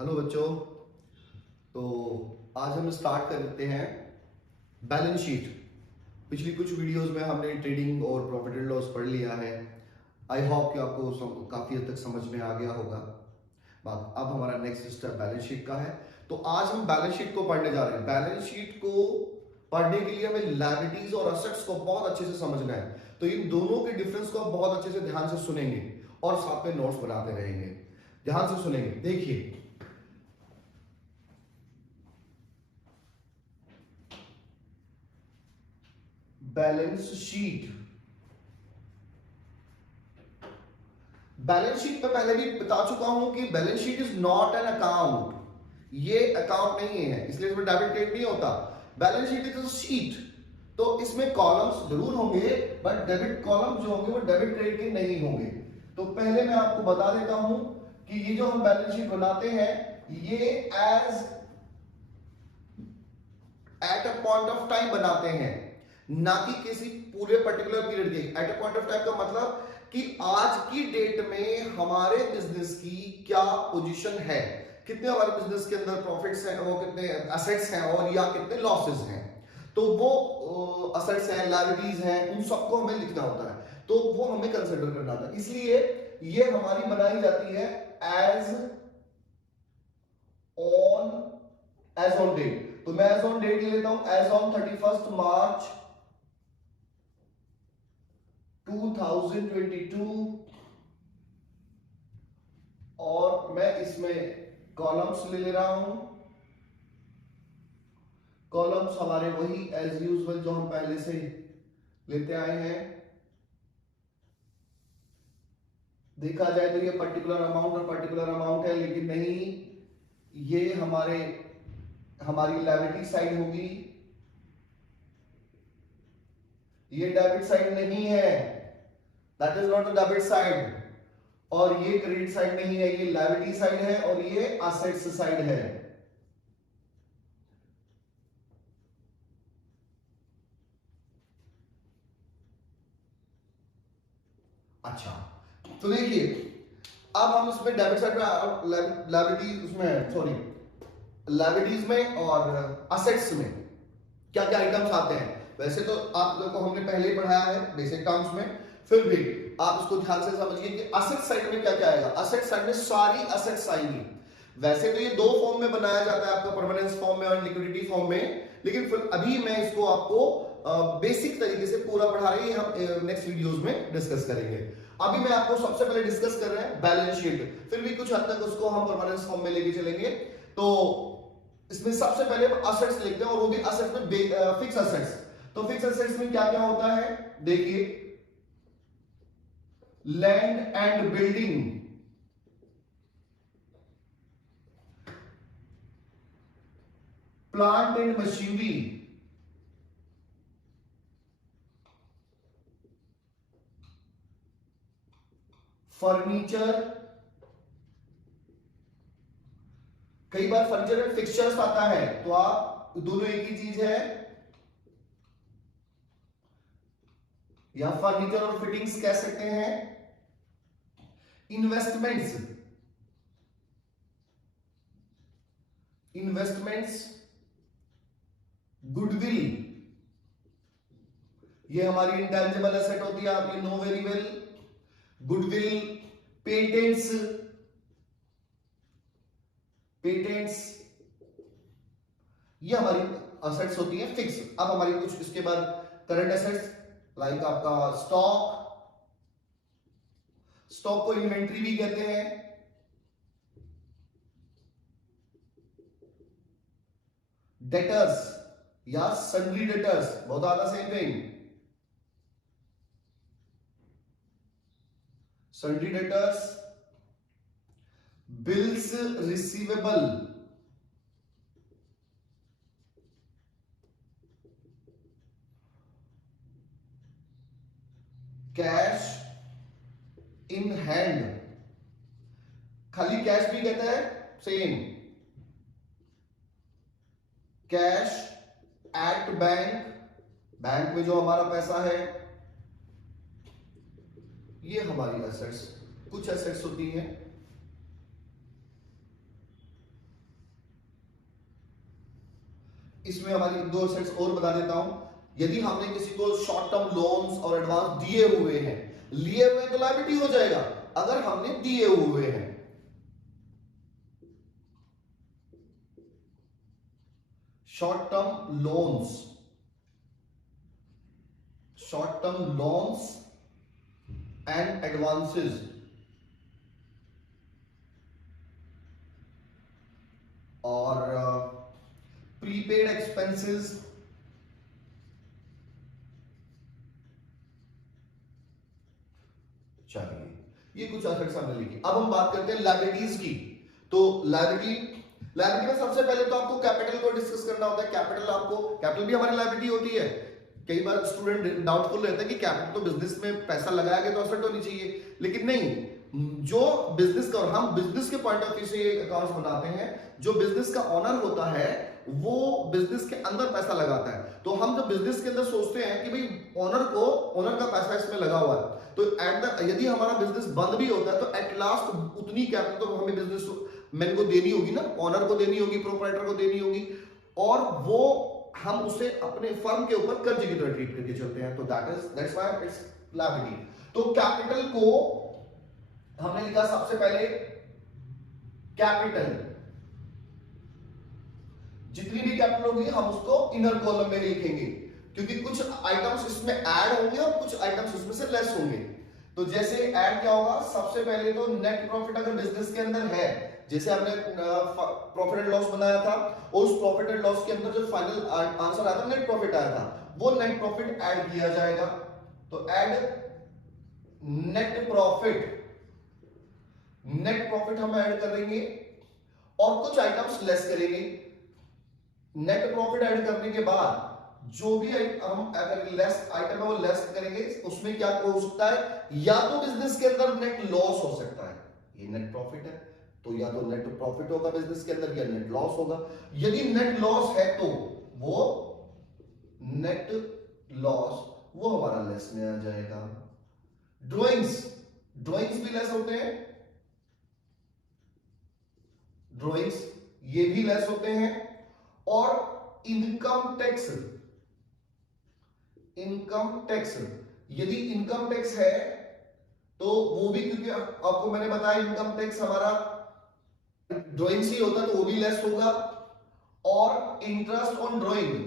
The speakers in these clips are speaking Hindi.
हेलो बच्चों। तो आज हम स्टार्ट करते हैं बैलेंस शीट। पिछली कुछ वीडियोस में हमने ट्रेडिंग और प्रॉफिट एंड लॉस पढ़ लिया है। आई होप कि आपको काफी हद तक समझ में आ गया होगा। बात अब हमारा नेक्स्ट स्टेप बैलेंस शीट का है। तो आज हम बैलेंस शीट को पढ़ने जा रहे हैं। बैलेंस शीट को पढ़ने के लिए हमें लायबिलिटीज और असेट्स को बहुत अच्छे से समझना है। तो इन दोनों के डिफरेंस को आप बहुत अच्छे से ध्यान से सुनेंगे और साथ में नोट्स बनाते रहेंगे। ध्यान से सुनेंगे। देखिए, बैलेंस शीट। बैलेंस शीट में पहले भी बता चुका हूं कि balance sheet is not an account. ये अकाउंट नहीं है, इसलिए इसमें डेबिट क्रेडिट नहीं होता। Balance sheet is a sheet. तो इसमें कॉलम्स जरूर होंगे, बट डेबिट कॉलम जो होंगे वो डेबिट क्रेडिट के नहीं होंगे। तो पहले मैं आपको बता देता हूं कि ये जो हम बैलेंस शीट बनाते हैं, ये as at a point of time बनाते हैं, ना कि किसी पूरे पर्टिकुलर पीरियड के। At a point of time का मतलब कि आज की डेट में हमारे बिजनेस की क्या पोजीशन है, कितने हमारे बिजनेस के अंदर प्रॉफिट्स हैं, वो कितने एसेट्स हैं और या कितने लॉसेस हैं। तो वो एसेट्स हैं, लायबिलिटीज हैं, उन सबको हमें लिखना होता है। तो वो हमें कंसिडर करना होता है। इसलिए ये हमारी बनाई जाती है एज ऑन डेट। तो मैं एज ऑन डेट ले लेता हूं, एज ऑन 31 मार्च 2022। और मैं इसमें कॉलम्स ले रहा हूं। कॉलम्स हमारे वही एज यूजुअल जो हम पहले से लेते आए हैं। देखा जाए तो ये पर्टिकुलर अमाउंट और पर्टिकुलर अमाउंट है, लेकिन नहीं, ये हमारी लायबिलिटी साइड होगी, ये डेबिट साइड नहीं है, that is not the debit side. और ये क्रेडिट साइड नहीं है, ये लायबिलिटी साइड है और ये एसेट्स साइड है। अच्छा, तो देखिए, अब हम इसमें डेबिट साइड में लायबिलिटी उसमें सॉरी लायबिलिटीज में और असेट्स में क्या क्या आइटम्स आते हैं। वैसे तो आप लोगों को हमने पहले ही पढ़ाया है बेसिक टर्म्स में, फिर भी आप इसको ध्यान से समझिए कि असेट साइड में क्या क्या आएगा। असेट साइड में सारी असेट्स आएंगी। वैसे तो ये दो फॉर्म में बनाया जाता है, आपका परमानेंस फॉर्म में और लिक्विडिटी फॉर्म में, लेकिन फिर अभी मैं इसको आपको बेसिक तरीके से पूरा पढ़ा रही है। हम नेक्स्ट वीडियोस में डिस्कस करेंगे। अभी मैं आपको सबसे पहले डिस्कस कर रहे हैं बैलेंस शीट, फिर भी कुछ हद तक उसको हम परमानेंस फॉर्म में लेके चलेंगे। तो इसमें सबसे पहले असेट्स लिखते हैं, और वो भी असेट्स में फिक्स असेट्स। तो फिक्स असेट्स में क्या क्या होता है, देखिए, land and building, plant and machinery, furniture. कई बार फर्नीचर एंड फिक्सचर्स आता है, तो आप दोनों एक ही चीज है, या फर्नीचर और फिटिंग्स कह सकते हैं। इन्वेस्टमेंट्स, गुडविल, ये हमारी इंटेंजिबल एसेट होती है, आप ये know very well. Goodwill, patents, ये हमारी असेट्स होती है फिक्स। अब हमारी कुछ इसके बाद करंट एसेट्स, लाइक आपका स्टॉक को इन्वेंट्री भी कहते हैं। डेटर्स या सन्ड्री डेटर्स, बहुत ज्यादा same thing. Sundry debtors, bills receivable, cash in hand, खाली कैश भी कहता है, same. Cash at bank, bank में जो हमारा पैसा है, ये हमारी एसेट्स, कुछ एसेट्स होती हैं। इसमें हमारी दो एसेट्स और बता देता हूं। यदि हमने किसी को शॉर्ट टर्म लोन्स और एडवांस दिए हुए हैं, लिए हुए तो लायबिलिटी हो जाएगा। अगर हमने दिए हुए हैं, short term loans and advances और प्रीपेड एक्सपेंसेस चाहिए, ये कुछ एसेट्स हमने लिखी। अब हम बात करते हैं लायबिलिटीज की। तो लायबिलिटी में सबसे पहले तो आपको कैपिटल को डिस्कस करना होता है। कैपिटल भी हमारी लायबिलिटी होती है। कई बार स्टूडेंट डाउटफुल रहता है कि कैपिटल तो बिजनेस में पैसा लगाया गया तो एसेट होनी चाहिए, लेकिन नहीं। जो बिजनेस का, और हम बिजनेस के पॉइंट ऑफ व्यू से ये अकाउंट्स बनाते हैं, जो बिजनेस का ऑनर होता है वो बिजनेस के अंदर पैसा लगाता है। तो हम जब बिजनेस के अंदर सोचते हैं कि भाई ओनर का पैसा इसमें लगा हुआ है, तो यदि हमारा बिजनेस बंद भी होता है तो एट लास्ट उतनी कैपिटल तो हमें बिजनेस मैन को देनी होगी ना, ओनर को देनी होगी, प्रोप्राइटर को देनी होगी, और वो हम उसे अपने फर्म के ऊपर कर्ज की तरह ट्रीट करके चलते हैं। तो दैट्स व्हाई इट्स लायबिलिटी। तो कैपिटल को हमने लिखा सबसे पहले कैपिटल, जितनी भी कैपिटल होगी हम उसको इनर कॉलम में लिखेंगे, क्योंकि कुछ आइटम्स इसमें ऐड होंगे और कुछ आइटम्स इसमें से लेस होंगे। तो जैसे ऐड क्या होगा, सबसे पहले तो नेट प्रॉफिट अगर बिजनेस के अंदर है, जैसे हमने प्रॉफिट एंड लॉस बनाया था, और उस प्रॉफिट एंड लॉस के अंदर जो फाइनल आंसर आया था नेट प्रॉफिट आया था, वो नेट प्रॉफिट ऐड किया जाएगा। तो ऐड नेट प्रॉफिट हम ऐड करेंगे और कुछ आइटम्स लेस करेंगे। नेट प्रॉफिट ऐड करने के बाद जो भी हम अगर लेस आइटम है वो लेस करेंगे, उसमें क्या हो सकता है, या तो बिजनेस के अंदर नेट लॉस हो सकता है, ये नेट प्रॉफिट है तो या तो नेट प्रॉफिट होगा बिजनेस के अंदर या नेट लॉस होगा। यदि नेट लॉस है तो वो नेट लॉस वो हमारा लेस में आ जाएगा। ड्राइंग्स भी लेस होते हैं, ड्राइंग्स ये भी लेस होते हैं। और इनकम टैक्स, यदि इनकम टैक्स है तो वो भी, क्योंकि आपको मैंने बताया इनकम टैक्स हमारा ड्राइंग्स ही होता है तो वो भी लेस होगा। और इंटरेस्ट ऑन ड्राइंग्स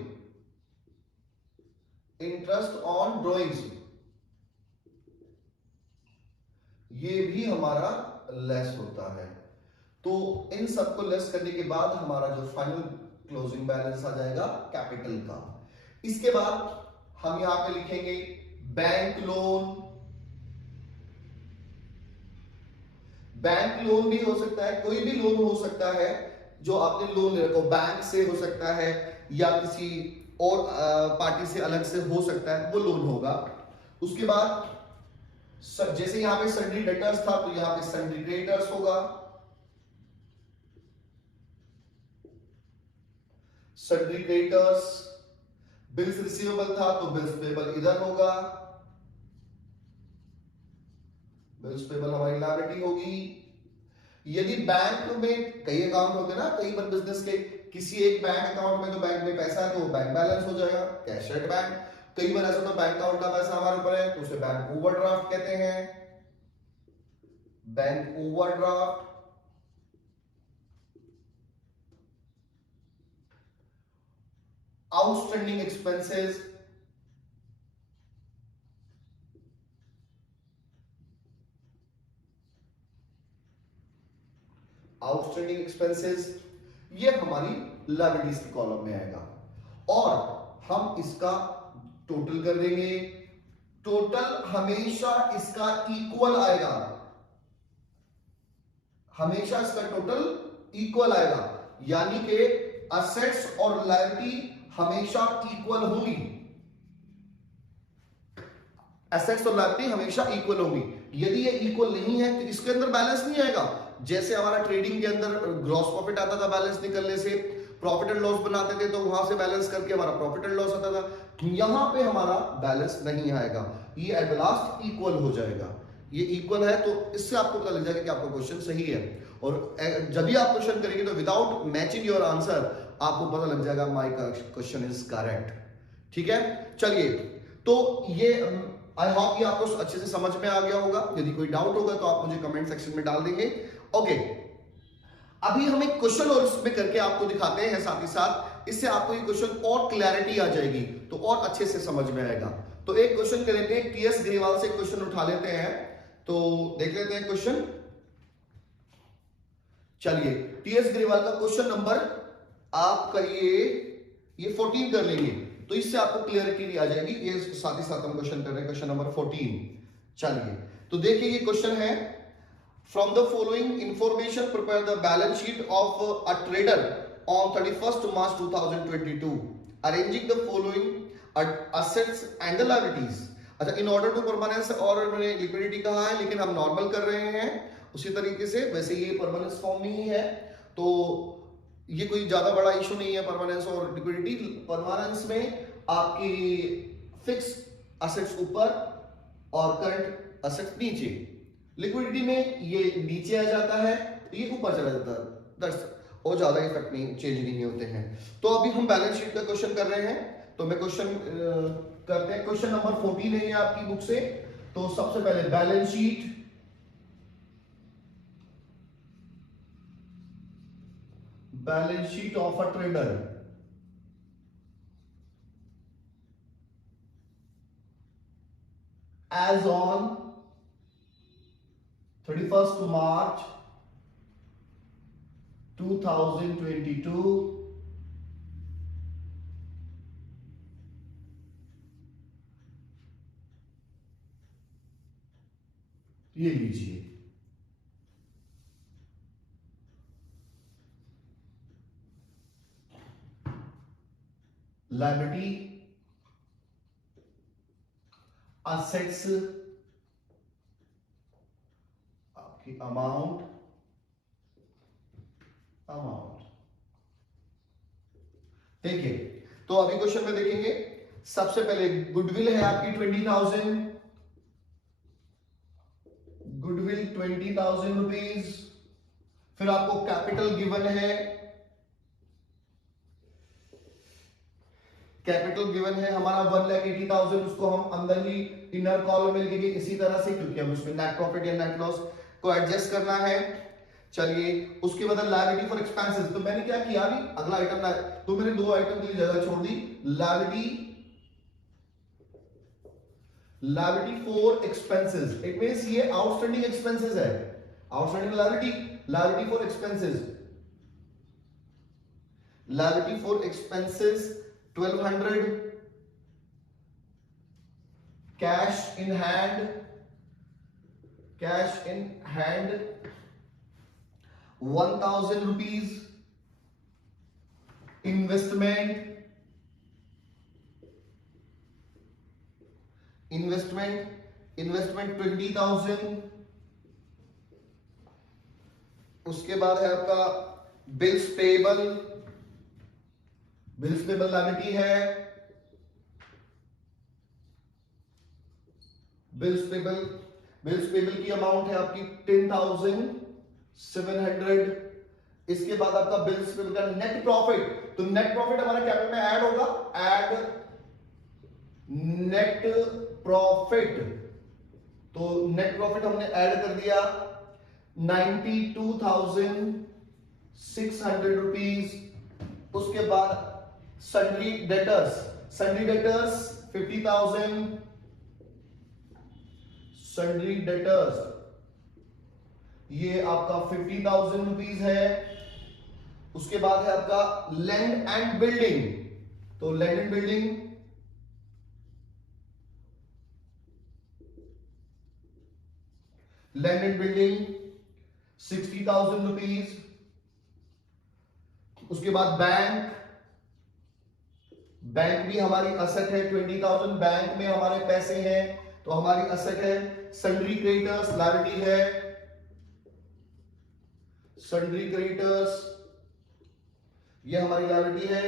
ये भी हमारा लेस होता है। तो इन सबको लेस करने के बाद हमारा जो फाइनल क्लोजिंग बैलेंस आ जाएगा कैपिटल का। इसके बाद हम यहां पे लिखेंगे बैंक लोन भी हो सकता है, कोई भी लोन हो सकता है जो आपने लोन ले रखा हो, बैंक से हो सकता है या किसी और पार्टी से अलग से हो सकता है, वो लोन होगा। उसके बाद जैसे यहां पे सन्ड्री डेटर्स था तो यहां पे सन्ड्री क्रेडिटर्स होगा, सन्ड्री क्रेडिटर्स। बिल्स रिसीवेबल था तो बिल्स पेबल इधर होगा, बिल्स पेबल हमारी लायबिलिटी होगी। यदि बैंक में कई अकाउंट होते हैं ना, कई बार बिजनेस के किसी एक बैंक अकाउंट में तो बैंक में पैसा है तो बैंक बैलेंस हो जाएगा, कैश एट बैंक। कई बार ऐसा तो बैंक अकाउंट का पैसा हमारे ऊपर है तो उसे बैंक ओवरड्राफ्ट कहते हैं, बैंक ओवरड्राफ्ट। आउटस्टैंडिंग एक्सपेंसेस, ये हमारी लायबिलिटीज की कॉलम में आएगा और हम इसका टोटल कर देंगे। टोटल हमेशा इसका इक्वल आएगा, हमेशा इसका टोटल इक्वल आएगा, यानी कि असेट्स और लायबिलिटी हमेशा इक्वल होंगी, एसेट्स और लायबिलिटी हमेशा इक्वल होंगी। यदि ये इक्वल नहीं है तो इसके अंदर बैलेंस नहीं आएगा। जैसे हमारा ट्रेडिंग के अंदर ग्रॉस प्रॉफिट आता था बैलेंस निकलने से, प्रॉफिट एंड लॉस बनाते थे तो वहां से बैलेंस करके हमारा प्रॉफिट एंड लॉस आता था, यहां पे हमारा बैलेंस नहीं आएगा, ये एट लास्ट इक्वल हो जाएगा। ये इक्वल है तो इससे आपको पता लग जाएगा कि आपका क्वेश्चन सही है। और जब भी आप क्वेश्चन करेंगे तो विदाउट मैचिंग योर आंसर आपको पता लग जाएगा माय क्वेश्चन इज करेक्ट। ठीक है, चलिए, तो ये आई होप ये आपको अच्छे से समझ में आ गया होगा। यदि कोई डाउट होगा तो आप मुझे कमेंट सेक्शन में डाल देंगे। ओके, अभी हम एक क्वेश्चन और इसमें करके आपको दिखाते हैं, साथ ही साथ इससे आपको ये क्वेश्चन और क्लैरिटी आ जाएगी, तो और अच्छे से समझ में आएगा। तो एक क्वेश्चन कर लेते हैं, टीएस ग्रेवाल से क्वेश्चन उठा लेते हैं, तो देख लेते हैं क्वेश्चन। चलिए, टीएस ग्रेवाल का क्वेश्चन नंबर आप करिए, ये 14 कर लेंगे, तो इससे आपको क्लियरिटी भी आ जाएगी। ये साथ ही साथ हम क्वेश्चन कर रहे हैं, क्वेश्चन नंबर 14। चलिए, तो देखिए ये क्वेश्चन है, from the following information prepare the balance sheet of a trader on 31st March 2022, arranging the following assets and the liabilities. अच्छा, इन ऑर्डर टू परमानेंस और मैंने लिक्विडिटी कहा है, लेकिन हम नॉर्मल कर रहे हैं उसी तरीके से, वैसे ये परमानेंस फॉर्म में ही है, तो ये कोई ज्यादा बड़ा इशू नहीं है परमानेंस और लिक्विडिटी। परमानेंस में आपकी फिक्स असेट्स ऊपर और करंट असेट्स नीचे, लिक्विडिटी में ये नीचे आ जाता है, ये ऊपर चला जाता है, दैट्स और ज्यादा इफेक्ट नहीं, चेंज नहीं होते हैं। तो अभी हम बैलेंस शीट का क्वेश्चन कर रहे हैं, तो मैं क्वेश्चन करते हैं। क्वेश्चन नंबर 14 है ये आपकी बुक से। तो सबसे पहले balance sheet, balance sheet of a trader as on 31st March 2022, ये लीजिए। लायबिलिटी, असेट्स, आपकी अमाउंट, देखिए, तो अभी क्वेश्चन में देखेंगे, सबसे पहले गुडविल है आपकी 20,000, गुडविल 20,000 रुपीज। फिर आपको कैपिटल गिवन है, कैपिटल गिवन है हमारा 1,80,000, उसको हम अंदर ही इनर कॉलम में लिखेंगे इसी तरह से, क्योंकि हम उसमें नेट प्रॉफिट या नेट लॉस को एडजस्ट करना है। चलिए, उसके बाद लायबिलिटी फॉर एक्सपेंसेस, तो मैंने क्या किया, अभी अगला आइटम, तो मैंने दो आइटम के लिए जगह छोड़ दी, liability for expenses, it means ये आउटस्टैंडिंग एक्सपेंसेस है, outstanding liability for expenses, liability for expenses 1,200, cash in hand 1,000 rupees, investment 20,000। उसके बाद है आपका बिल्स पेबल लायबिलिटी है, बिल्स पेबल की अमाउंट है आपकी 10,700। इसके बाद आपका बिल्स पेबल का नेट प्रॉफिट, तो नेट प्रॉफिट हमारा कैपिटल में ऐड होगा, ऐड नेट प्रॉफिट, तो नेट प्रॉफिट हमने ऐड कर दिया 92,600 रुपीज। उसके बाद सन्ड्री डेटर्स 50,000, सन्ड्री डेटर्स ये आपका 50,000 रुपीज है। उसके बाद है आपका लैंड एंड बिल्डिंग, तो लैंड एंड बिल्डिंग 60,000 रुपीज। उसके बाद बैंक भी हमारी असेट है 20,000, बैंक में हमारे पैसे हैं तो हमारी असेट है। सन्ड्री क्रेडिटर्स लायबिलिटी है, सन्ड्री क्रेडिटर्स ये हमारी लायबिलिटी है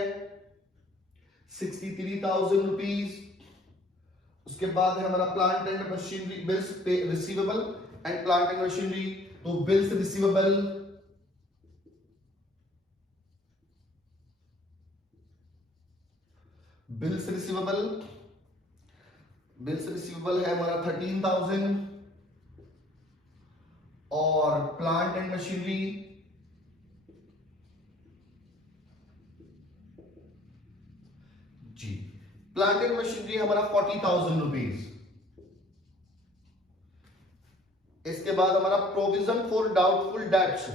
63,000 रुपीज। उसके बाद है हमारा plant and machinery, bills receivable and plant and machinery, तो बिल्स रिसीवेबल बिल्स रिसीवेबल है हमारा 13,000 और प्लांट एंड मशीनरी जी, प्लांट एंड मशीनरी हमारा 40,000 रुपीज। इसके बाद हमारा प्रोविजन फॉर डाउटफुल डेट्स,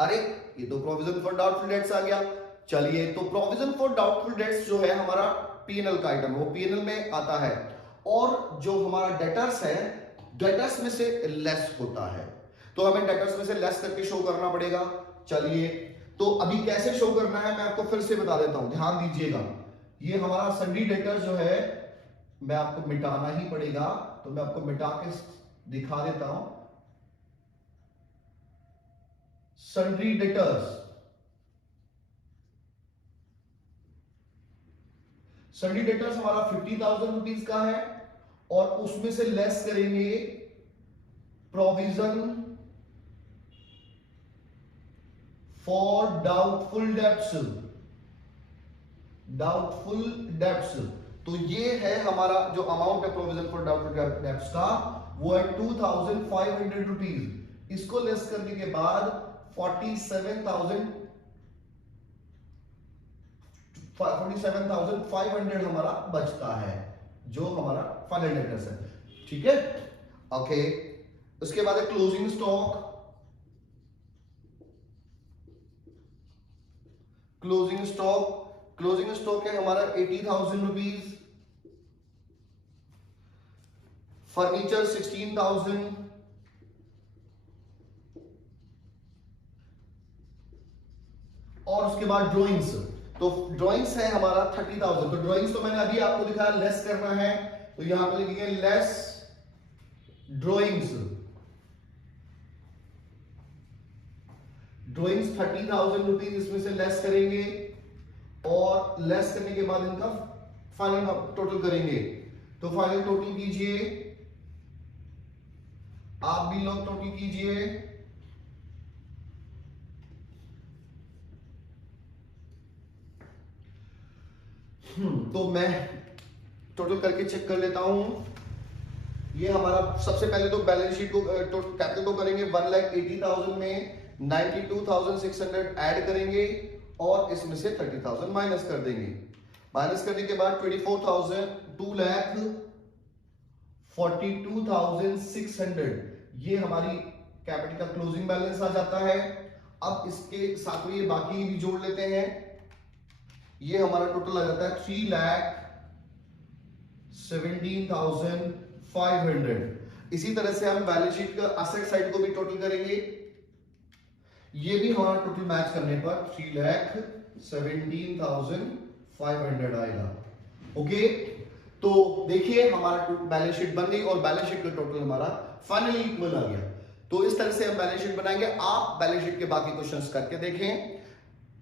अरे ये तो प्रोविजन फॉर डाउटफुल डेट्स आ गया। चलिए, तो प्रोविजन फॉर डाउटफुल डेट्स जो है हमारा पीएनएल का आइटम, वो पीएनएल में आता है और जो हमारा डेटर्स है, डेटर्स में से लेस होता है, तो हमें डेटर्स में से लेस करके शो करना पड़ेगा। चलिए, तो अभी कैसे शो करना है मैं आपको फिर से बता देता हूं, ध्यान दीजिएगा। ये हमारा सन्डी डेटर जो है मैं आपको मिटाना ही पड़ेगा, तो मैं आपको मिटा के दिखा देता हूं। सन्ड्री डेटर्स, सन्डी डेटर्स हमारा 50,000 रुपीज का है और उसमें से लेस करेंगे provision for doubtful debts, doubtful debts. तो ये है हमारा जो अमाउंट है प्रोविजन फॉर डाउटफुल डेब्ट्स का, वो है 2,500 रुपीज। इसको लेस करने के बाद 47,500 हमारा बचता है, जो हमारा फाइनल डेटर्स है। ठीक है, ओके। उसके बाद है क्लोजिंग स्टॉक। क्लोजिंग स्टॉक है हमारा 80,000 रुपीज। फर्नीचर 16,000, और उसके बाद ड्राइंग्स, तो ड्राइंग्स है हमारा 30,000। तो ड्राइंग्स तो मैंने अभी आपको दिखाया लेस करना है, तो यहां पर लिखेंगे लेस ड्राइंग्स। ड्राइंग्स 30,000 रुपीज इसमें से लेस करेंगे और लेस करने के बाद इनका फाइनल टोटल करेंगे। तो फाइनल टोटल कीजिए, आप भी लोग टोटल कीजिए। तो मैं टोटल करके चेक कर लेता हूं। ये हमारा सबसे पहले तो बैलेंस शीट को कैपिटल को करेंगे 1,80,000 में 92,600 ऐड करेंगे और इसमें से 30,000 माइनस कर देंगे। माइनस करने के बाद 2,42,600 ये हमारी कैपिटल का क्लोजिंग बैलेंस आ जाता है। अब इसके साथ में ये बाकी भी जोड़ लेते हैं, ये हमारा टोटल आ जाता है 3,17,500। इसी तरह से हम बैलेंस शीट का असेट साइड को भी टोटल करेंगे, ये भी हमारा टोटल मैच करने पर 3,17,500 आएगा। ओके, तो देखिए हमारा बैलेंस शीट बन गई और बैलेंस शीट का टोटल हमारा फाइनली इक्वल आ गया। तो इस तरह से हम बैलेंस शीट बनाएंगे। आप बैलेंस शीट के बाकी क्वेश्चंस करके देखें,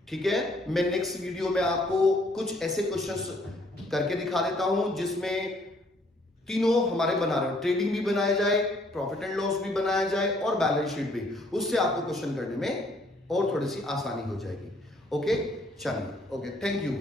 ठीक है। मैं नेक्स्ट वीडियो में आपको कुछ ऐसे क्वेश्चंस करके दिखा देता हूं जिसमें तीनों हमारे बना रहे, ट्रेडिंग भी बनाया जाए, प्रॉफिट एंड लॉस भी बनाया जाए और बैलेंस शीट भी। उससे आपको क्वेश्चन करने में और थोड़ी सी आसानी हो जाएगी। ओके, चलिए, ओके, थैंक यू।